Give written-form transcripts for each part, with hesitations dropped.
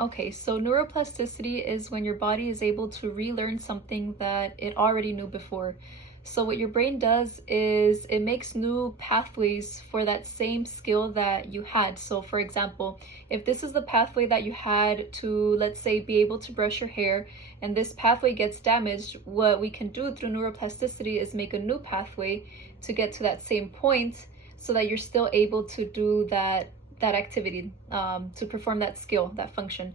Okay, so neuroplasticity is when your body is able to relearn something that it already knew before. So, what your brain does is it makes new pathways for that same skill that you had. So, for example, if this is the pathway that you had to, let's say, be able to brush your hair, and this pathway gets damaged, what we can do through neuroplasticity is make a new pathway to get to that same point so that you're still able to do that activity, to perform that skill, that function.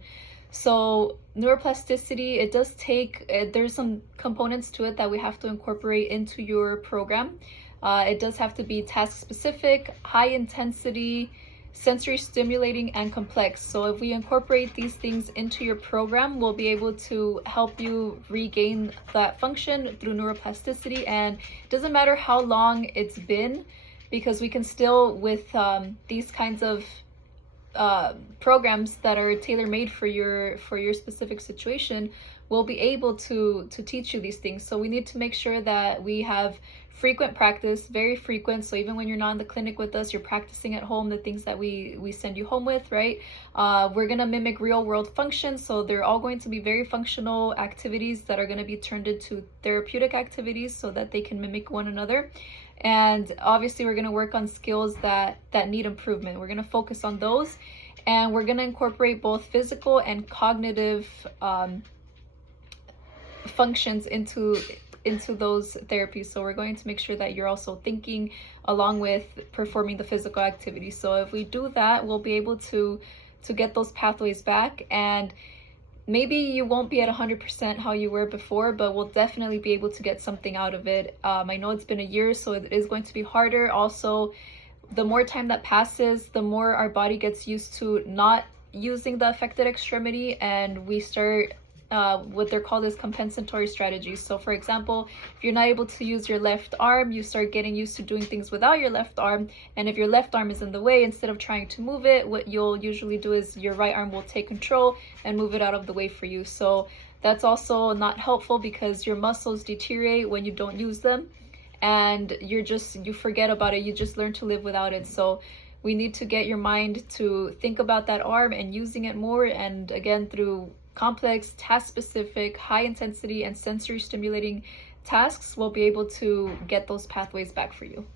So neuroplasticity, it does take, there's some components to it that we have to incorporate into your program. It does have to be task specific, high intensity, sensory stimulating, and complex. So if we incorporate these things into your program, we'll be able to help you regain that function through neuroplasticity. And it doesn't matter how long it's been, because we can still, with these kinds of programs that are tailor-made for your specific situation, we'll be able to teach you these things. So we need to make sure that we have frequent practice, very frequent. So even when you're not in the clinic with us, you're practicing at home the things that we send you home with, right? We're gonna mimic real world functions, so they're all going to be very functional activities that are going to be turned into therapeutic activities so that they can mimic one another. And obviously we're going to work on skills that need improvement. We're going to focus on those, and we're going to incorporate both physical and cognitive functions into those therapies. So we're going to make sure that you're also thinking along with performing the physical activity. So if we do that, we'll be able to get those pathways back, and maybe you won't be at 100% how you were before, but we'll definitely be able to get something out of it. I know it's been a year, so it is going to be harder. Also, the more time that passes, the more our body gets used to not using the affected extremity, and we start what they're called as compensatory strategies. So for example, if you're not able to use your left arm, you start getting used to doing things without your left arm. And if your left arm is in the way, instead of trying to move it, what you'll usually do is your right arm will take control and move it out of the way for you. So that's also not helpful, because your muscles deteriorate when you don't use them, and you forget about it. You just learn to live without it. So we need to get your mind to think about that arm and using it more. And again, through complex, task-specific, high-intensity, and sensory stimulating tasks, we'll be able to get those pathways back for you.